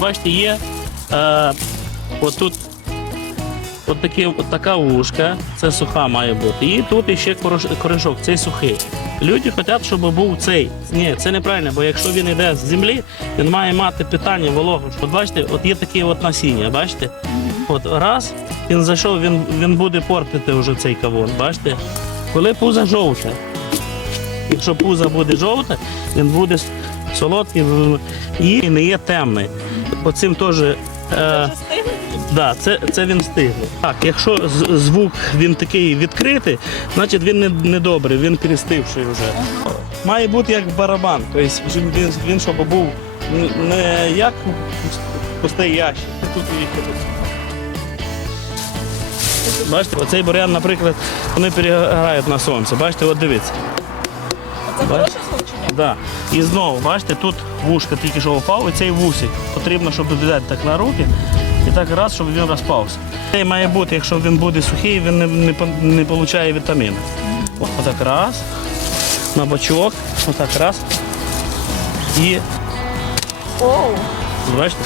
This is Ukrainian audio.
Бачите, є е, отут от, такі, от така вушка, це суха має бути. І тут іще корош- корішок, цей сухий. Люди хочуть, щоб був цей. Ні, це неправильно, бо якщо він йде з землі, він має мати питання вологу. От бачите, от є такі от насіння, бачите? От раз він зайшов, він, він буде портити вже цей кавун, бачите? Коли пузо жовте, Якщо пузо буде жовте, він буде солодкий і не є темний. Оцим теж. Е, да, це, це він стиглий. Так, якщо звук він такий відкритий, значить він не, не добрий, він перестивший вже. Має бути як барабан. Тобто він, він, щоб був не як пустий ящик. Тут їх. Бачите, оцей бурян, наприклад, вони переграють на сонці. Бачите, от дивіться. Це? Да. І знову, бачите, тут вушка тільки що впав, і цей вусик. Потрібно, щоб взяти так на руки і так раз, щоб він розпався. Цей має бути, якщо він буде сухий, він не, не, не отримує вітаміни. Отак раз, на бочок, отак раз. І Оу. бачите,